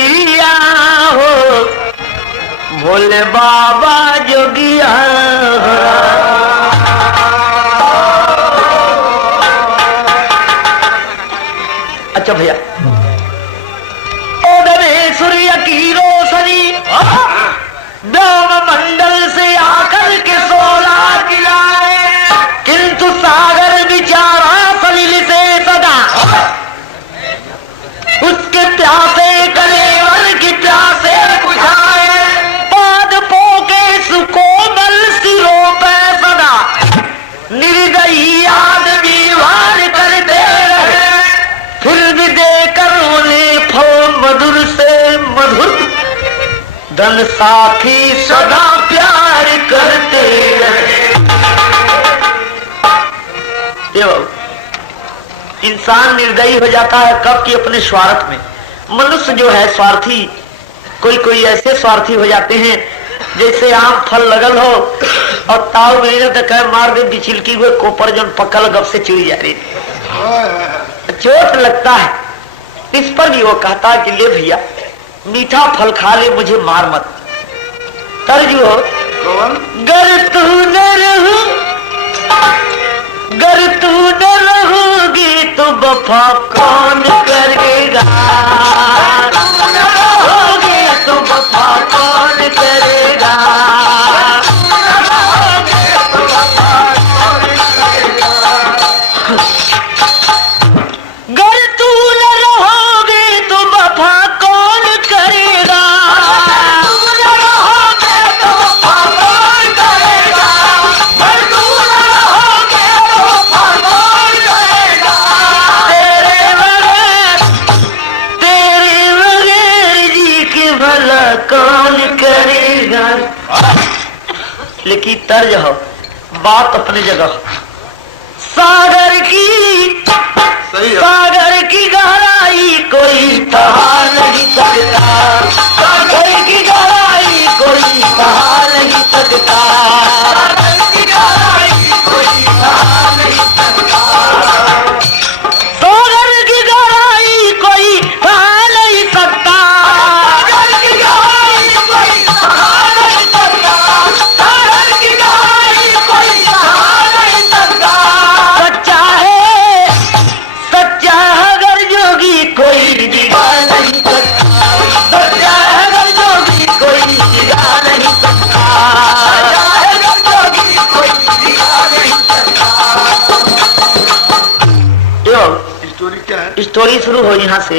निर्दैया हो भोले बाबा जोगिया। अच्छा भैया, सूर्य की रोशनी व्योम मंडल से आकर के सोला गिराए, किंतु सागर बिचारा सलिल से सदा उसके प्यासे कलेवर की प्यासे बुझाए। पादपों के सुकोमल सिरों पे सदा निर्दयी आदमी वार करते रहे, फिर भी देकर उन्हें फल मधुर से मधुर धन साथी सदा प्यार करते रहे। इंसान निर्दयी हो जाता है कब कि अपने स्वार्थ में। मनुष्य जो है स्वार्थी, कोई ऐसे स्वार्थी हो जाते हैं जैसे आम फल लगल हो और ताव में तो कह मार दे बिछिलकी हुए कोपर जन पकल गप से चिड़ी जा रही, चोट लगता है। इस पर भी वो कहता कि ले भैया मीठा फल खा ले, मुझे मार मत। तर्ज हो गर तू न रहू, गर तू न रहोगी तो वफा कौन करेगा, रहोगे तो वफा कौन करेगा। गर तू न रहोगे तो वफा कौन करेगा, कौन करेगा। लेकिन तर्ज हो, बात अपनी जगह। सागर की गहराई कोई कहा नहीं सकता, सागर की गहराई कोई कहा नहीं सकता, सागर की गहराई कोई कहा नहीं सकता, सागर की गहराई कोई कहा नहीं सकता, स्टोरी शुरू हो यहाँ से।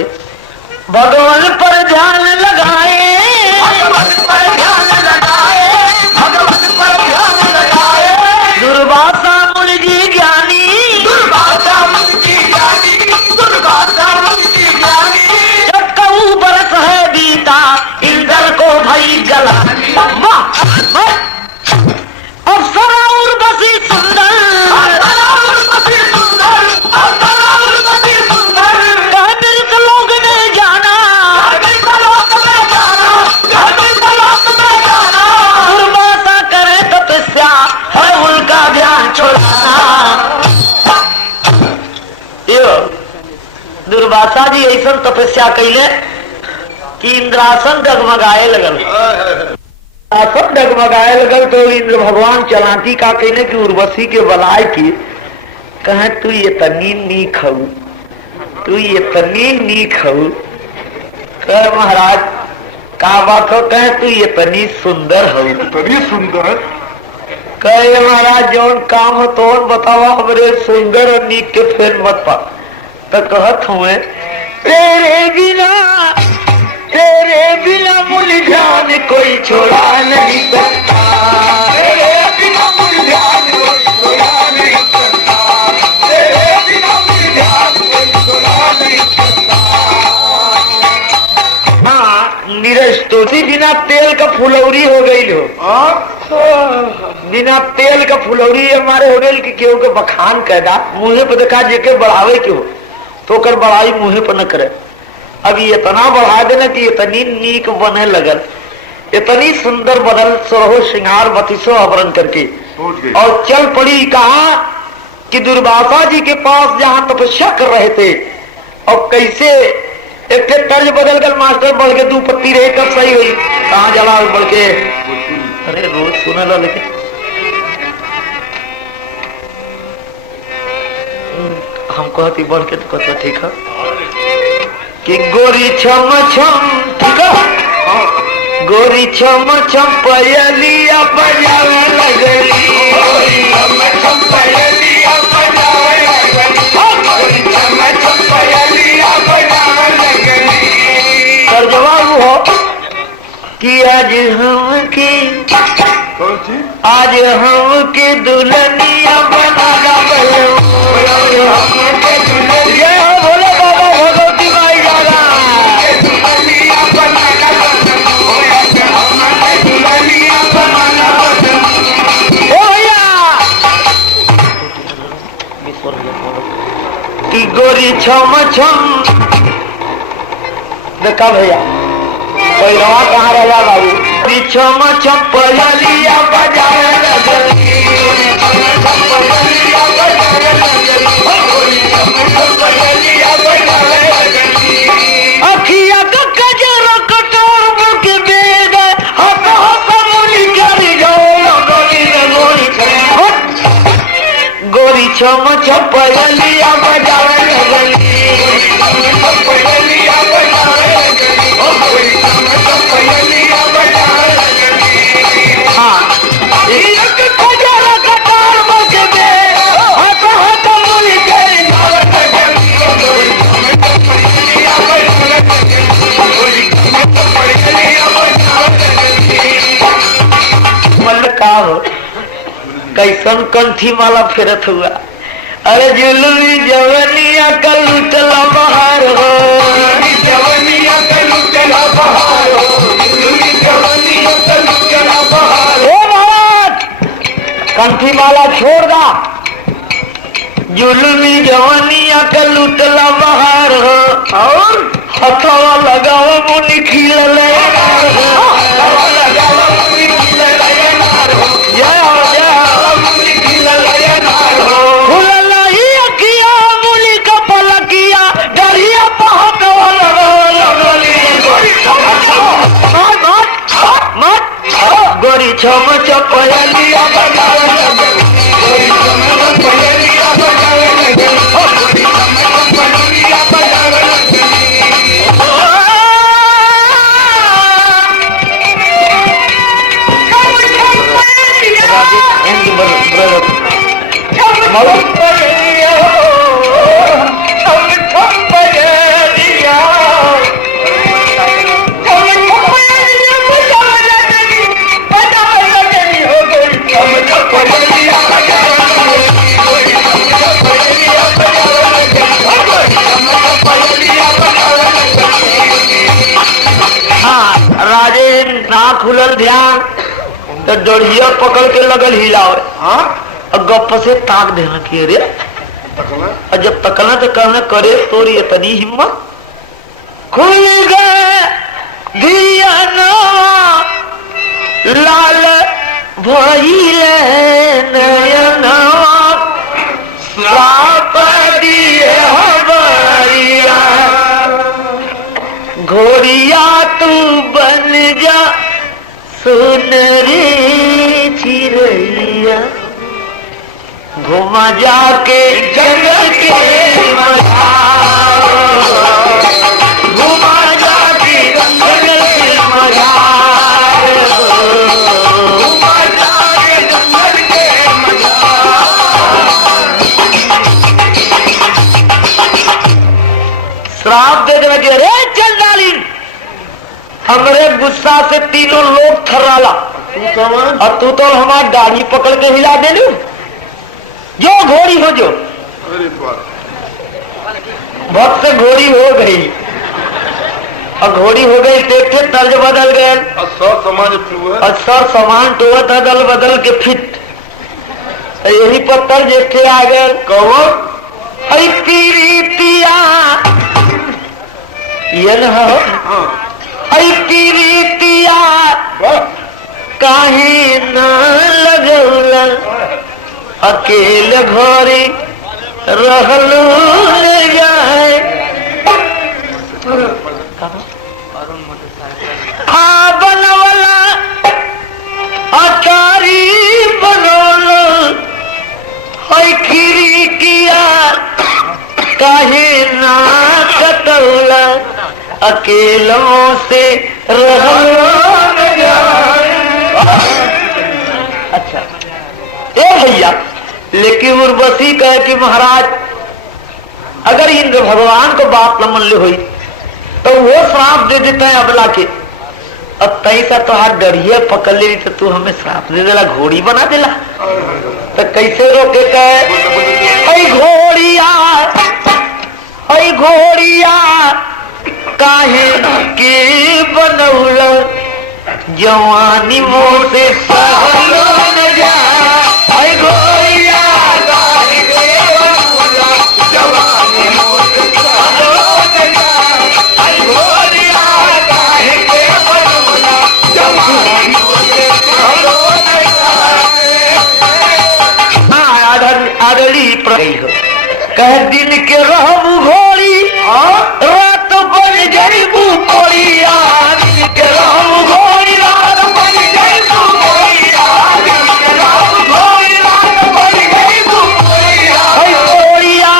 भगवान पर ध्यान लगाए, भगवान पर ध्यान लगाए, भगवान पर ध्यान लगाए, दुर्वासा मुनि जी ज्ञानी, दुर्वासा मुनि जी ज्ञानी, दुर्वासा मुनि जी ज्ञानी, जब कहूँ बरस है बीता इंद्र को भई जला। अप्सरा उर्वशी सुंदर, दुर्वासा जी ऐसा तपस्या कैले कि इंद्रासन डगमगाए लगल। आसन डगमगाए लगल तो इंद्र भगवान चलांती का कहने की उर्वशी के बलाय की कहे तू ये तनी नी खाऊ, तू ये तनी नी खाऊ। कह महाराज का बात हो, कहे तू ये तनी सुंदर हो, तनी सुंदर। कहे महाराज जौन काम हो तो बतावा, हमरे सुंदर और नीक के फेर मत पा। तो कहत हुए तेरे बिना मुझे ध्यान कोई छोड़ा नहीं सकता, तेरे बिना मुझे ध्यान कोई छोड़ा नहीं सकता, तेरे बिना मुझे ध्यान कोई छोड़ा नहीं सकता। हाँ नीरज तो बिना तेल का फुलौरी हो गई हो, बिना तेल का फुलौरी हमारे हो गई कि केहू के बखान कैदा मुँहे पर देखा जेके बढ़ावे के हो तो कर बढ़ाई मुँहे पर न करे। अभी इतना बढ़ा देना कि इतनी नीक बने लगल, इतनी सुंदर बदल सोहो श्रृंगार बतीसो आवरण करके और चल पड़ी। कहा कि दुर्वासा जी के पास जहाँ तपस्या कर रहे थे और कैसे एक के तर्ज बदल कर मास्टर बढ़ के 2 पत्ती रहे कब सही हुई कहाँ जला बढ़ के अरे रोज सुने लो लेकिन हम कहती बढ़ के तो कहता ठीक है कि गोरी छम छम ठीक है गोरी छम छम पयलिया बजावे लगली गोरी छम छम पयलिया बजावे लगली गोरी छम छम पयलिया बजावे लगली सर जवाब हो कि आज हम के दुल्हनिया बना भोले बाबा भगवती माई जाना कि गोरी छम छम देखा भैया कोई रवा कहाँ रहा बाबू गोरी छम छम पयलिया बजावे लगली अखिया का कजरा कटोर के बेद हट हट मुली कर जाओ गोरी छम छम पयलिया बजावे लगली हाँ कैसन कंठी माला फेरत हुआ अरे जुलमी जवनिया का लुटला बहार हो जवनिया का लुटला बहार हो जवनिया का लुटला बहार हो महाराज कंठी माला छोड़ दा जुलमी जवनिया का लुटला बहार हो और हथवा लगाओ मुनि खिलले गोरी छम छम पयलिया बजावे गोरी छम छम पयलिया बजावे गोरी छम छम पयलिया बजावे खुलल ध्यान तो डोरिया पकड़ के लगल हिलावे और गप से ताक देना किए रे और जब तकना तो कहना करे तोरी इतनी हिम्मत खुल गए दिया लाल भइले नयना घोड़िया तू बन जा सुनरी चिड़ैया घुमा जाके जंगल के मझार घुमा जाके जंगल के मझार घुमा जाके जंगल के मझार श्राप दे देवे रे चंडालीन हमरे गुस्सा से तीनों लोग थर्राला और तू तो हमारी दाढ़ी पकड़ के हिला दे लू जो घोड़ी हो जो भक्त से घोड़ी हो गई और घोड़ी हो गई देख के तर्ज बदल गए और सर सामान टोवत दल बदल के फिट यही पर तर्ज के आ गए कहो रीतिया ये न रीतिया काहे न लगौला अकेले घरे रहलू जाए हाँ बनवला अटारी बनवला है खीरी किया काहे ना कटौला अकेलों से रहलो न जाए। अच्छा ए भैया, लेकिन उर्वशी कहे कि महाराज अगर इंद्र भगवान को बात न मन ले हुई तो वो श्राप दे देते हैं अबला के। अब तैसा तो हाथ डरिए पकड़ ले तो तू हमें श्राप दे देला, घोड़ी बना देला, तो कैसे रोके कहे घोड़िया ऐ घोड़िया काहे के बनौला जवानी मोह से सहलो न जाए। ऐ घोड़िया काहे के बनौला जवानी मोह से सहलो न जाए। ऐ घोड़िया काहे के बनौला जवानी मोह से सहलो न जाए। हाँ आदली प्रगई हो कह दिन के रहबू घोड़ी रात बन जईबू कोड़िया। दिन के रहबू घोड़ी रात बन जईबू कोड़िया। दिन के रहबू घोड़ी रात बन जईबू कोड़िया। है कोड़िया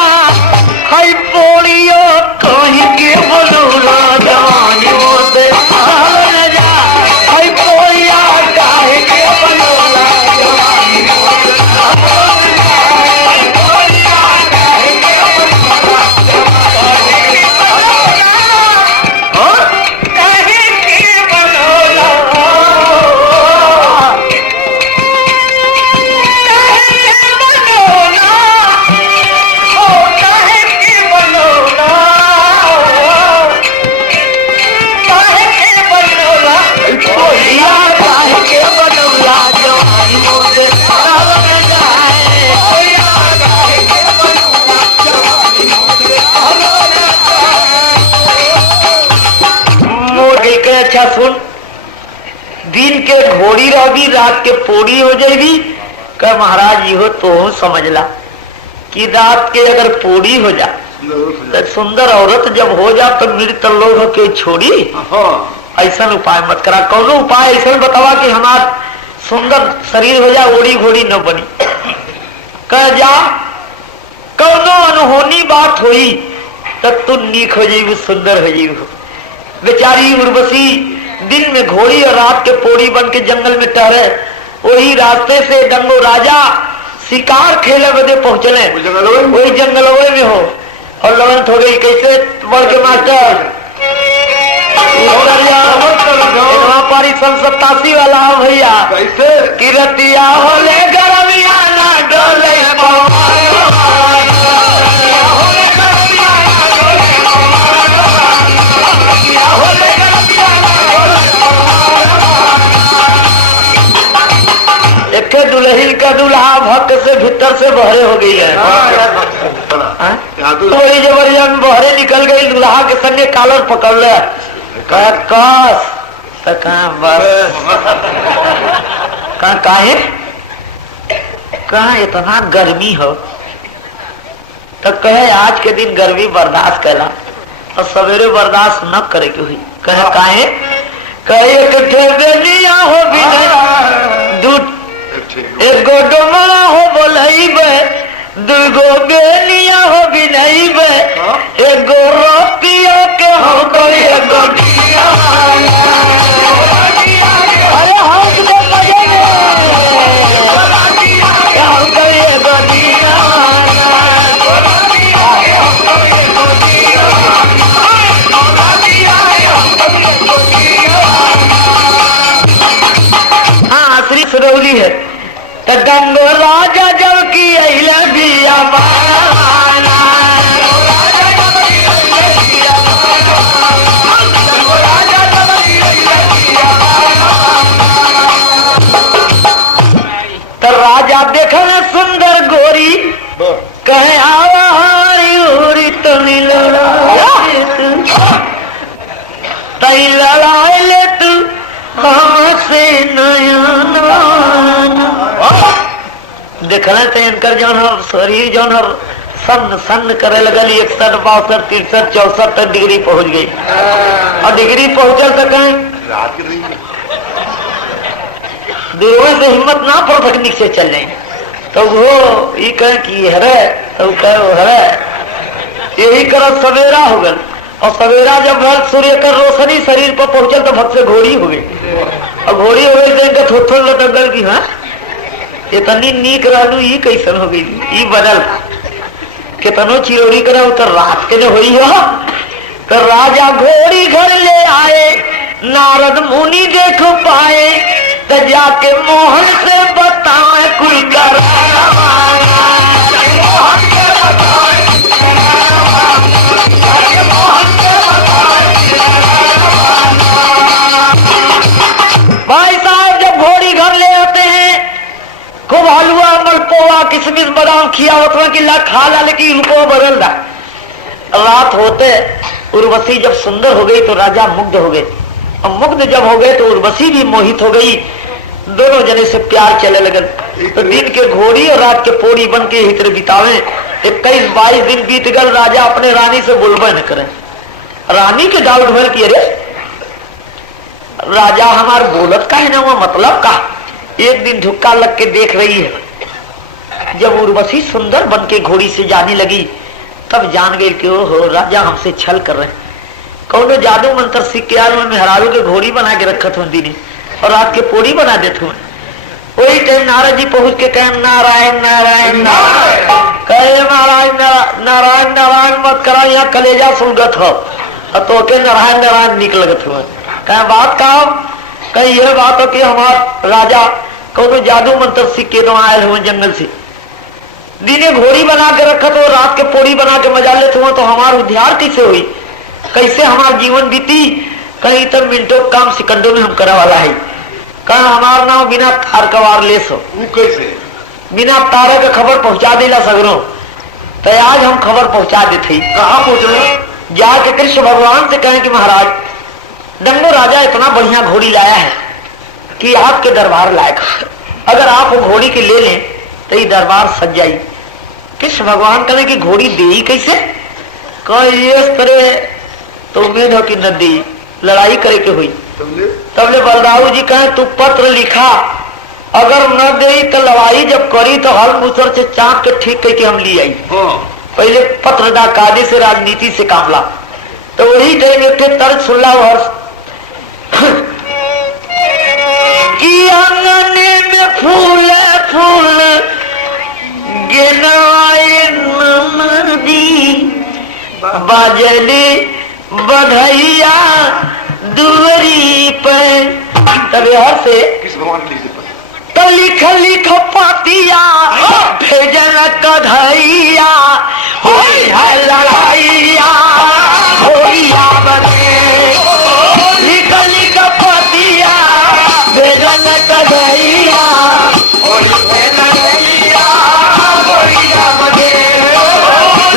है पोड़ियो कहीं के बनौला जवानी मोसे सहलो न जाए। है पोड़िया काहे के बनौला जवानी मोसे सहलो न जाए। है पोड़िया काहे के अच्छा सुन, दिन के घोड़ी रही रात के पोड़ी हो जाएगी। कह महाराज ये हो तो समझला कि रात के अगर पोड़ी हो जा तो सुंदर औरत जब हो जा तो मृत लोग के छोड़ी। ऐसा उपाय मत करा, कौनो उपाय ऐसा बतावा कि हमार सुंदर शरीर हो जा ओड़ी घोड़ी न बनी। कह जा कौनो अनहोनी बात हुई तब तू नीक हो जाइबू, सुंदर हो जाइबू। बेचारी उर्वशी दिन में घोड़ी और रात के पोड़ी बन के जंगल में टहरे। वही रास्ते से डंगो राजा शिकार खेले बदे पहुंचले, वही जंगलवे में हो और लड़न हो गई। कैसे बढ़ के मास्टर पारी 87 वाला हो भैया कैसे किरतिया होले गरमिया ना डोले एक दुल्हन का दूल्हा भक्त से भीतर से बहरे हो गई है। बड़ी जबरदस्त बहरे निकल गई, दूल्हा के संगे कालर पकड़ ले कस कहा इतना गर्मी हो तो कहे आज के दिन गर्मी बर्दाश्त करा और सवेरे बर्दाश्त न करे के हुई। कहे काहे कहे एक हो भी दूध एगो डोमरा हो बोलैबे दूगो बेनिया हो भी नहीं बे एगो रोटिया के हो कोई एगो डिया। अरे हाथ में बजेंगे हो कोई एगो डिया। हाँ श्री सुरौली है तो गंगो राजा जब की अहिला दिया तो राजा देखा सुंदर गोरी कहे आवा हारी उरी तो तई लड़ाई ले तू हमसे नया देखना तो इनकर जौन शरीर जौन सन्न सन्न करे लगल 61, 62, 63, 64 तक डिग्री पहुंच गई। और डिग्री पहुंचल तक देवे से हिम्मत ना पड़ तकनीक से चल जाए तो वो ये कहे कि हरे तो कहे वो हरे यही कर सवेरा हो गल। और सवेरा जब भर सूर्य कर रोशनी शरीर पर पहुंचल तो भक्त से घोड़ी हो गई। और घोड़ी हो गई तो थोथो लटक गल की हाँ इतनी नीक रहलू ये कैसन हो गई ये बदल कितनो चिरोरी करे तो रात के जो हुई हो तो राजा घोड़ी घर ले आए नारद मुनि देख पाए तो जाके मोहन से बताए कोई कर भाई साहब जब घोड़ी घर ले आते हैं खूब हलवा मलपोवा किशमिश बादाम खिया होता कि ला खा ला लेकिन इनको बदल दा। रात होते उर्वशी जब सुंदर हो गई तो राजा मुग्ध हो गए और मुग्ध जब हो गए तो उर्वशी भी मोहित हो गई। दोनों जने से प्यार चले लगे तो दिन के घोड़ी और रात के पोड़ी बन के हितर बितावे। 21-22 दिन बीत गल राजा अपने रानी से बोलबे न करे। रानी के डाउट भर किए रे राजा हमार बोलत का है ना वो मतलब का। एक दिन धुक्का लग के देख रही है जब उर्वशी सुंदर बन के घोड़ी से जाने लगी तब जान गई कि हो राजा हमसे छल कर रहे कौन जादू मंत्र सीख के आज मैं मेहरारू के घोड़ी बना के रखत हूँ दीदी और रात के पोड़ी बना देते हूँ। वही टाइम नारद जी पहुंच के कहे नारायण नारायण नारायण कहे नारायण नारायण नारायण मत करा यहाँ कलेजा सुलगत हो और तो के नारायण नारायण निकलगत हो। कहे बात कहो कहीं यह बात हो कि हमार राजा कौन जादू मंत्र सीख के तो आये हुए जंगल से दिने घोड़ी बना के रखा तो रात के पोड़ी बना के मजा लेते हुए तो हमार उद्धार कैसे हुई कैसे हमार जीवन बीती। कहीं तक मिनटों काम सेकंडों में हम करा वाला है। कहीं हमार नाम बिना तार का वायरलेस हो कैसे बिना तारे के खबर पहुंचा देला सगरों तो आज हम खबर पहुंचा देते कहाँ पहुंच रहे जाके कृष्ण भगवान से कहें कि महाराज डंगो राजा इतना बढ़िया घोड़ी लाया है कि आपके दरबार लायक अगर आप वो घोड़ी के ले लें तो ये दरबार सज जाई। कृष्ण भगवान कहें कि घोड़ी दे कैसे कहे इस तरह तो उम्मीद हो कि न दी लड़ाई करे के हुई। तब ले बलदाऊ जी कहे तू पत्र लिखा अगर न दे तो लड़ाई जब करी तो हल मुसर से चाक के ठीक करके हम ले आई। पहले पत्र दा कायदे से राजनीति से काम ला तो वही टाइम एक तर्क सुन ला कि आंगने में फूल फूल गिनाए नदी बाजली बधैया दुवरी पर। तब हर से किस भगवान तो लिख लिख पातिया भेजन कधैया होई है लड़ाइया होइया बने लिख लिख पातिया भेजन कधैया होई है लड़ाइया होइया बने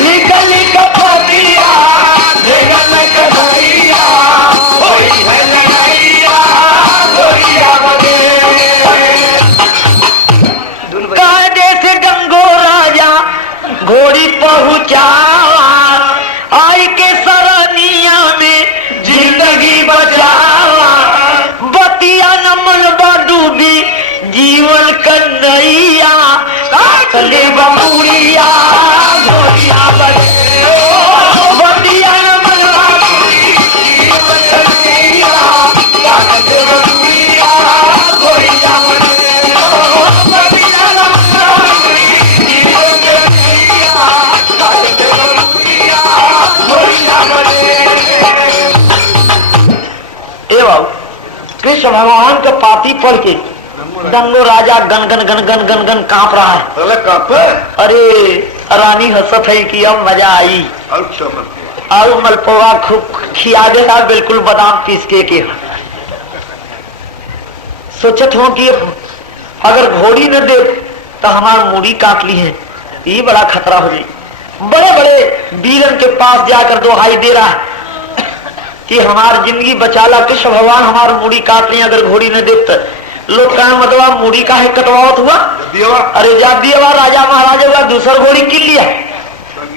लिख लिख पातिया भेजन कधैया होई है लड़ाइया होइया बने। घोड़ी पहुंचावा आई के सरनिया में जिंदगी बचावा बतिया न मन डूबी जीवन कन्हैया काटले बबुरिया घोड़िया बतिया न मन डूबी जीवन कन्हैया काटले बबुरिया घोड़िया कृष्ण भगवान के पाती पढ़ के दंगो राजा गन गन गन गन गन गन कांप रहा है। अरे रानी हंसत है कि अब मजा आई और मलपोवा खूब खिया देगा बिल्कुल बादाम पीस के सोचत हो कि अगर घोड़ी न दे तो हमार मूड़ी काट ली है ये बड़ा खतरा हो जाए। बड़े बड़े वीरन के पास जाकर दोहाई दे रहा है कि हमार जिंदगी बचाला कृष्ण भगवान हमार मूड़ी काट ली अगर घोड़ी न दे लोग कहे मतलब मूड़ी का है कटवावत हुआ। अरे जा दिया राजा महाराजा हुआ दूसर घोड़ी किल लिया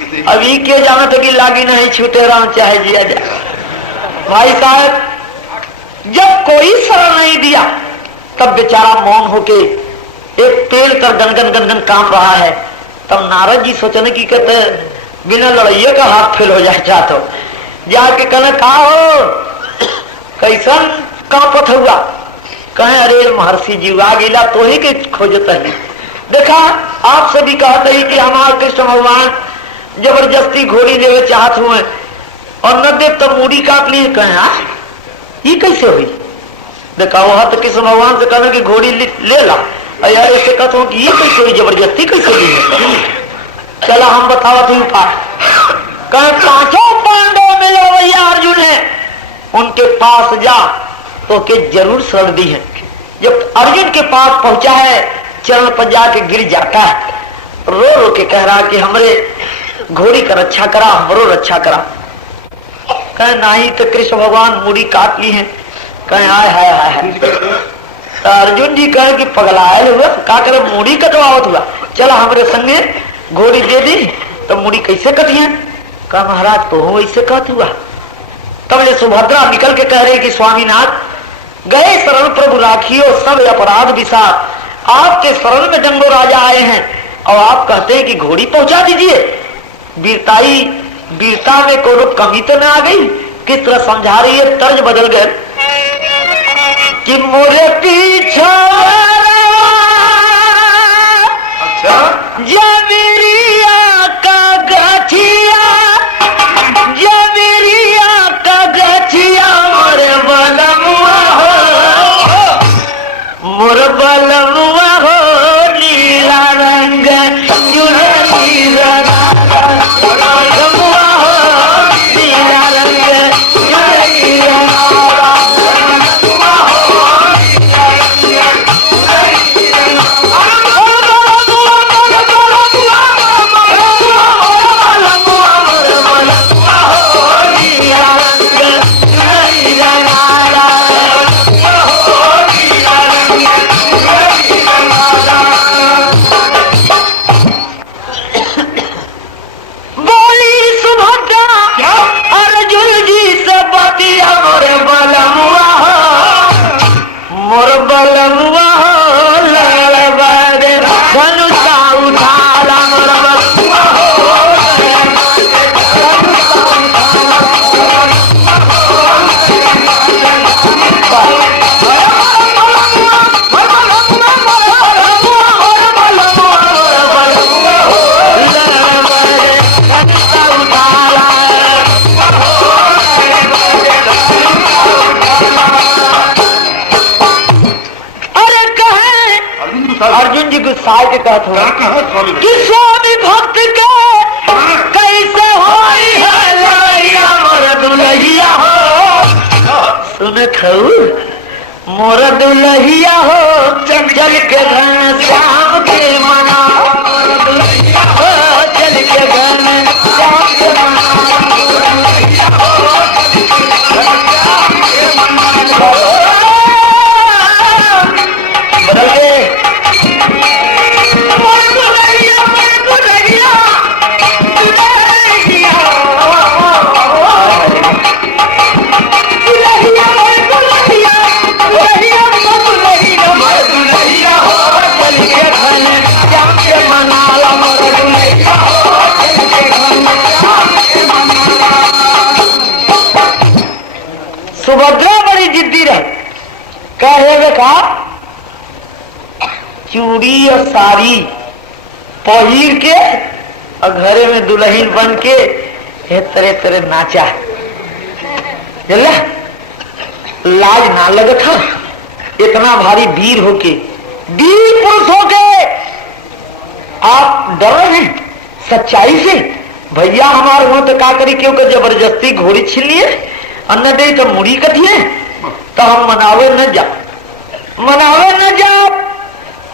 अभी के जाना था कि लागी नहीं छूटे राम चाहे जिया जाए। भाई साहब जब कोई शरण नहीं दिया तब बेचारा मौन होके एक पेड़ कर गनगन गनगन कांप रहा है। तब नारद जी सोचने की कहते बिना लड़ाइये का हाथ फेल हो जाए चाहते हो जाके कहना कहा हो कैसन कांपत हुआ कहे अरे महर्षि जी आ गिला तो ही के खोजता है। देखा आप सभी कहते ही कि हमारे कृष्ण भगवान जबरदस्ती घोड़ी लेवे चाहत हुए और न देव तो मूड़ी काट लिए कहे ये कैसे हुई। देखा वो तो कृष्ण भगवान से कहना कि घोड़ी ले ला यार ऐसे कहता हूँ कि ये कैसे हुई जबरदस्ती कैसे ली है। चला हम बतावा थी उपाय कहे पांचों पांडव मिलो भैया अर्जुन है उनके पास जा तो के जरूर शरण दी है। जब अर्जुन के पास पहुंचा है चरण पर जाके गिर जाता है रो रो के कह रहा कि हमरे घोड़ी का रक्षा करा हमरो रक्षा करा। कहे नहीं तो कृष्ण भगवान मुड़ी काट ली है। कहे हाय हाय हाय तो अर्जुन जी कहे कि पगलायल हुआ का करे मुड़ी कटवावत हुआ चला हमरे संगे घोड़ी दे दी तो मुड़ी कैसे कटी है। कहा महाराज तो हो ऐसे कहत हुआ। तब ये सुभद्रा निकल के कह रहे कि स्वामीनाथ गए शरण प्रभु राखियो सब अपराध विसार आपके शरण में डंगो राजा आए हैं और आप कहते हैं कि घोड़ी पहुंचा दीजिए। वीरताई वीरता में कोई कमी तो ना आ गई। किस तरह समझा रही है तर्ज बदल गए कि मोरे पीछे जमीरिया का गठिया जमीरिया का गठिया मोरे बलमुआ हो मोर बलमुआ हो नीला रंग चुनरी बलमुआ हो नीला रंग अर्जुन जी गुस्सा के कहत हो कि स्वामी भक्त के कैसे होई है लड़ैया मोर दुलहिया हो सुन खऊ मोर दुलहिया हो चल के घन श्याम के मना चल के घन श्याम के बदल गए सुभद्रा बड़ी जिद्दी रहे कहे देखा चूड़ी और साड़ी पहिर के और घरे में दुल्हन बन के हे तेरे तेरे नाचा जल्ला लाज ना लगत था इतना भारी वीर होके वीर पुरुष होके आप डर रहे हैं सच्चाई से भैया हमारे वहां तो का करी क्योंकि जबरदस्ती घोड़ी छीन लिए अन्य दे तो मुड़ी कथिए तो हम मनावे न जा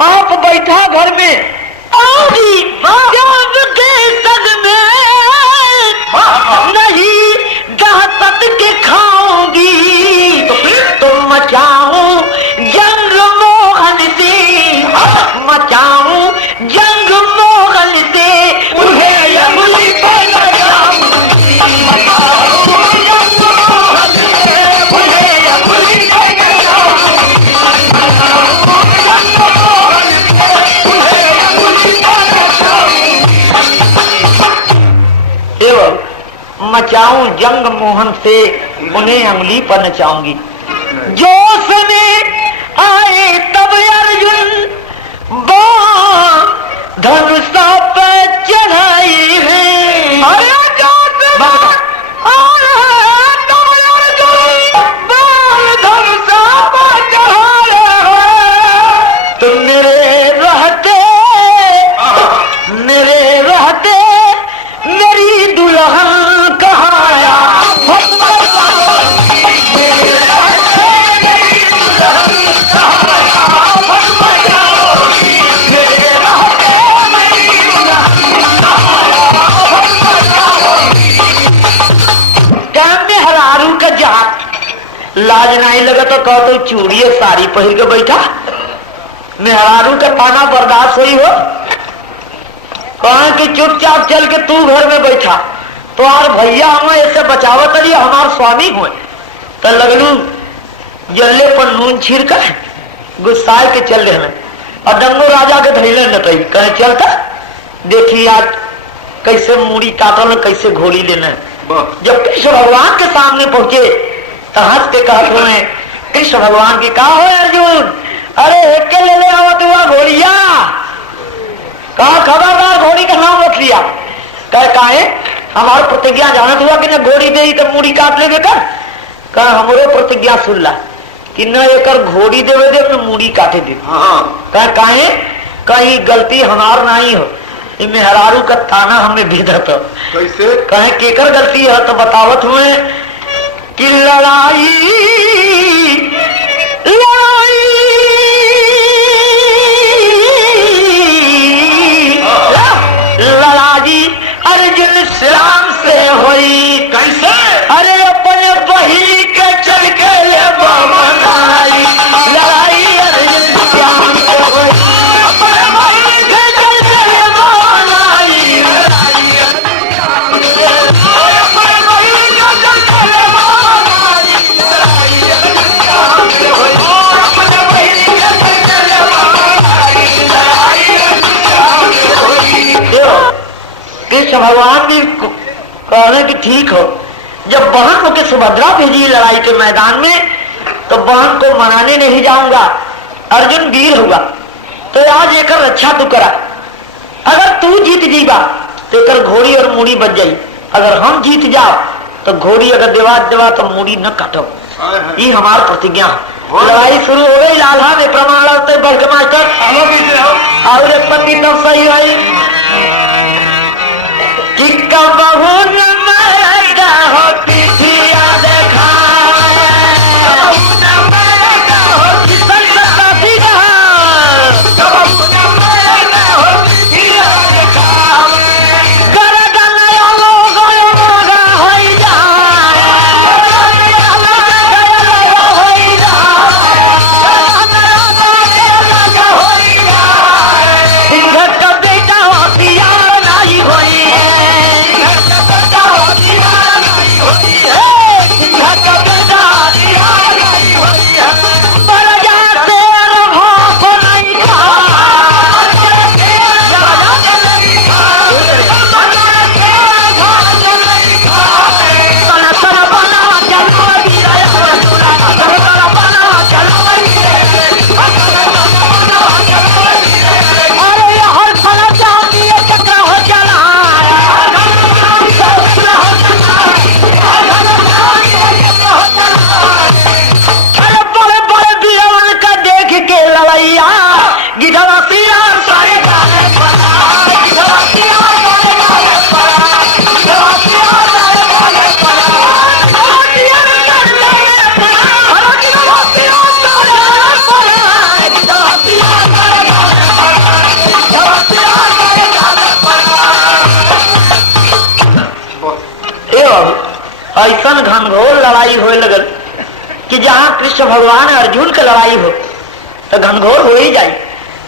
आप बैठा घर में नहीं दहशत के खाऊंगी तो मचाऊं जंग मोहन से मचाऊं जंग मोहन से उन्हें मचाऊं जंग मोहन से, उन्हें अंगुली पर नचाऊंगी। जोश में आए तब अर्जुन धनुषा पे चढ़ाई है। तुम मेरे रहते मेरी दुल्हन कहाया। हरारू का जात लाज नहीं लगा तो कहो तो चूड़ी साड़ी पहन के बैठा। मेहरारू का ताना बर्दाश्त हुई हो, कहा कि चुपचाप चल के तू घर में बैठा। तो यार भैया हमें ऐसे बचावत रही, हमार स्वामी हुए तो लगलू जल्ले पर नून छीर कर गुस्साए के चल रहे और डंगो राजा के धैले न कही कहे चलता देखी आज कैसे मूड़ी काटल कैसे घोड़ी लेना है। जब कृष्ण भगवान के सामने पहुंचे तो हंसते कहते हुए कृष्ण भगवान की कहा हो अर्जुन, अरे एक के ले आवत हुआ घोड़िया, कहा खबरदार घोड़ी का नाम रख लिया। काहे हमारे प्रतिज्ञा जानत हुआ कि न घोड़ी दे तो मूड़ी काट लेवे कर। कहा हमरो प्रतिज्ञा सुन ला कि न एक घोड़ी देवे दे न मूड़ी काटे दे। काहे कहीं गलती हमार नहीं हो, मेहरारू का ताना हमें भेदत कैसे कहे केकर गलती है तो बतावत हुए कि लड़ाई अर्जुन श्याम से हुई। कैसे? अरे अपने बही के चल के ले बनाई लड़ाई अर्जुन श्याम से हुई। अपने बही के चल के ले बनाई अपने बही के चल के ले बनाई अपने बही के चल के ले बनाई। कृष्ण भगवान भी कहने की ठीक हो, जब बहन को के सुभद्रा भेजी लड़ाई के मैदान में तो बहन को मनाने नहीं जाऊंगा, अर्जुन वीर होगा तो आज एक रक्षा तू करा। अगर तू जीत जीबा तो एक घोड़ी और मूड़ी बच जाई, अगर हम जीत जाओ तो घोड़ी अगर देवा तो मूड़ी न काटो। ये हमारा प्रतिज्ञा। लड़ाई शुरू हो गई, लाला में प्रमाण लगते बल्क मास्टर और एक पति तब सही आई चिक्का बहुन मरदा हो पिठिया देखा ऐसा घनघोर लड़ाई होने लगल कि जहाँ कृष्ण भगवान अर्जुन की लड़ाई हो तो घनघोर हो ही जाए।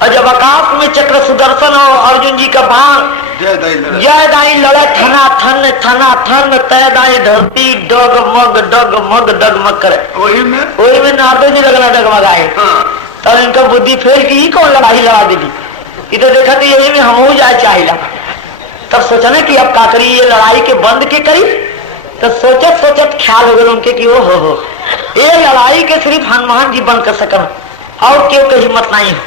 और जब आकाश में चक्र सुदर्शन और अर्जुन जी का बाण जय दाई लड़े थना थन तय दाई धरती डगमग डगमग करे। वही में नारदो जी लगना डगमगाए। तब इनका बुद्धि फेर की कौन लड़ाई लड़ा दी, इधर देखा तो यही में हम हो जाए चाहिए। तब सोचने कि अब का करी, ये लड़ाई के बंद के करी तो सोचत सोचत ख्याल हो गए उनके कि वो हो ये लड़ाई के सिर्फ हनुमान जी बन कर सकन और क्यों की हिम्मत नहीं हो।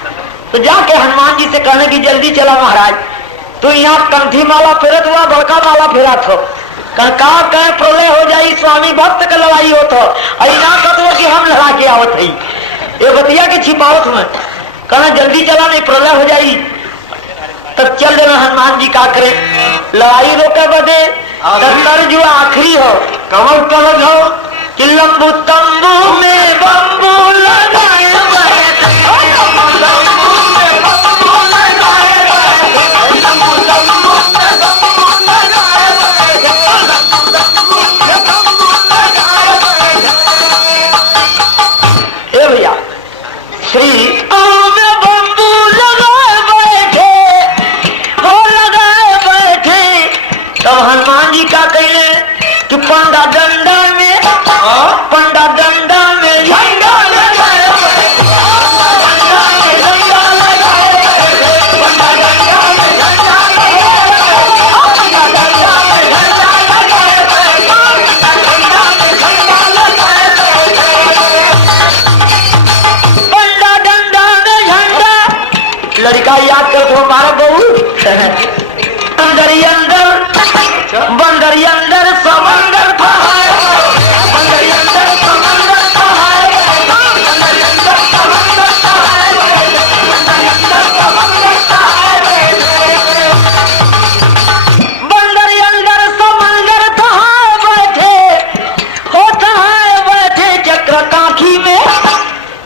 तो जाके हनुमान जी से कहने की जल्दी चला महाराज, तो यहाँ कंठी माला फेरत हुआ बड़का माला फेरा थो का कहे प्रलय हो जाई स्वामी भक्त का लड़ाई हो तो ऐना कतो कि हम लड़ा के आवत है ये बतिया के छिपावत में कहना जल्दी चला नहीं प्रलय हो जाई। तब चल देना हनुमान जी का करे लड़ाई रोके बदे दफ्तर जो आखिरी हो कमल कमल हो कि लंबू तंबू में बम्बू लगाए भैया श्री बम्बू लगाए बैठे वो लगाए बैठे। तब हनुमान जी का कहले कि पंडा डंडा में झंडा लगाए लड़का याद कर तो हमारा बहू अंदर बंदर अंदर समंदर था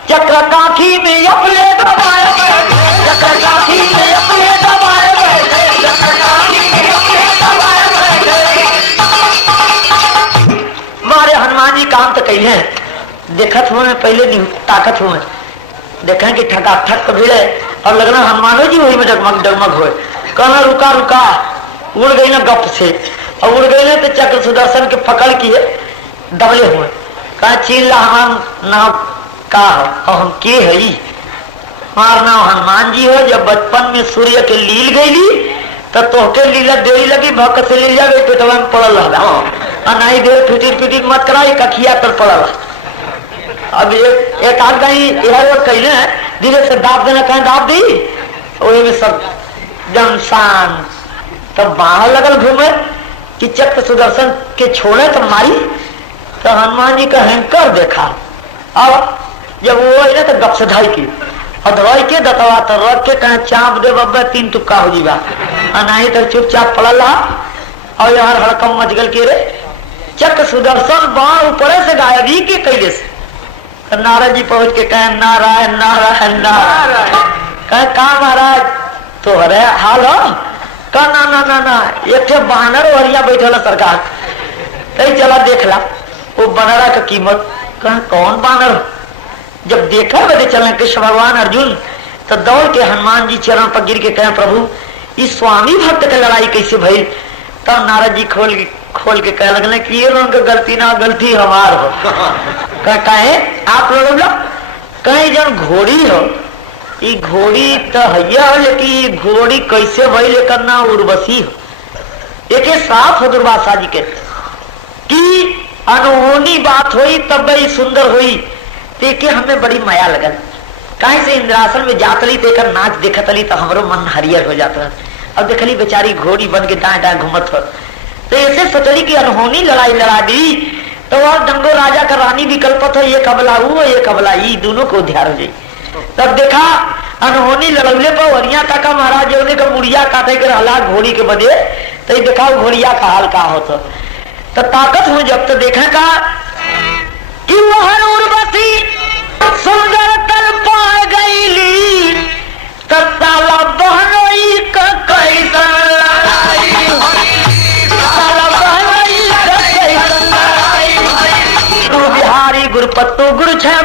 चक्र काठी में अपने दबाए चक्र काठी में अपने दबाए मारे हनुमान जी काम तो कही है देखत हुए पहले नहीं ताकत हुए देखें कि ठका ठक भिड़े और लगना हनुमानो जी वही में डगमग डगमग हुए कहना रुका रुका उड़ गई ना गप से और उड़ गई ना तो चक्र सुदर्शन के पकड़ किए दबले हुए कहा चीन ला हमार नाव का हो और हम के है हमार नाम हनुमान जी हो। जब बचपन में सूर्य के लील गई तो तोहके लीला देरी लगी भक्त से लीला गई पेटवा में पड़ल रहा नहीं देर फिटिर फिटिर मत करा कखिया पर पड़ल। अब एक आध गई कहने धीरे से दाब देना कहीं दाब दी वही में सब जमशान तब बाहर लगल घूमे कि चक्र सुदर्शन के छोड़े तो मारी तो हनुमान जी का हैंकर देखा। अब जब वो है ना तो गप से ढाई की और दवाई के दतवा तो रख के कहे चाप दे बब्बा 3 तुक्का हो जीवा नहीं तो चुपचाप पड़ल रहा और यहाँ हड़कम मच गल के रे चक्र सुदर्शन बाण ऊपर से गायबी के कैले से नारद जी पहुंच के कहे नारायण नारायण नारायण कहे का महाराज तो अरे हाल हो कहा ना ना ना ना एक बानर वरिया बैठल सरकार कहीं चला देख ला वो बनरा का कीमत कहा कौन बानर। जब देखा बदे चलने कृष्ण भगवान अर्जुन तो दौड़ के हनुमान जी चरण पर गिर के कहे प्रभु इस स्वामी भक्त की लड़ाई कैसे भई। तब नारद जी खोल के कह लगने कि ये लोगों की गलती ना गलती हमार हो कहे आप लोग कहे जन घोड़ी हो ये घोड़ी तो हैया हो लेकिन घोड़ी कैसे भई लेकर ना उर्वशी हो एक साफ हो दुर्वासा जी के कि अनहोनी बात हुई तब बड़ी सुंदर हुई देखे हमें बड़ी माया लगल कहीं से इंद्रासन में जात ली देकर नाच देखत ली तो हमारो मन हरियर हो जाता अब देखली बेचारी घोड़ी बन के दाएं दाएं घूमत हो तो ऐसे सोचली कि अनहोनी लड़ाई लड़ा दी तो वह डंगो राजा का रानी विकल्पत हो ये कबला वो ये कबला ई दोनों को उद्धार हो जाये। तब देखा अनहोनी लड़ौले पर वरिया काका महाराज जो का मुड़िया काटे के रहला घोड़ी के बदे तो देखा घोड़िया का हाल का होता तो ताकत हुई जब तो देखा का कि वह उर्वशी सुंदर तल पा गईली तब साला बहनोई का कैसन लड़ाई साला बहनोई का कैसन लड़ाई गुरु बिहारी गुरुपत्तु गुरु छह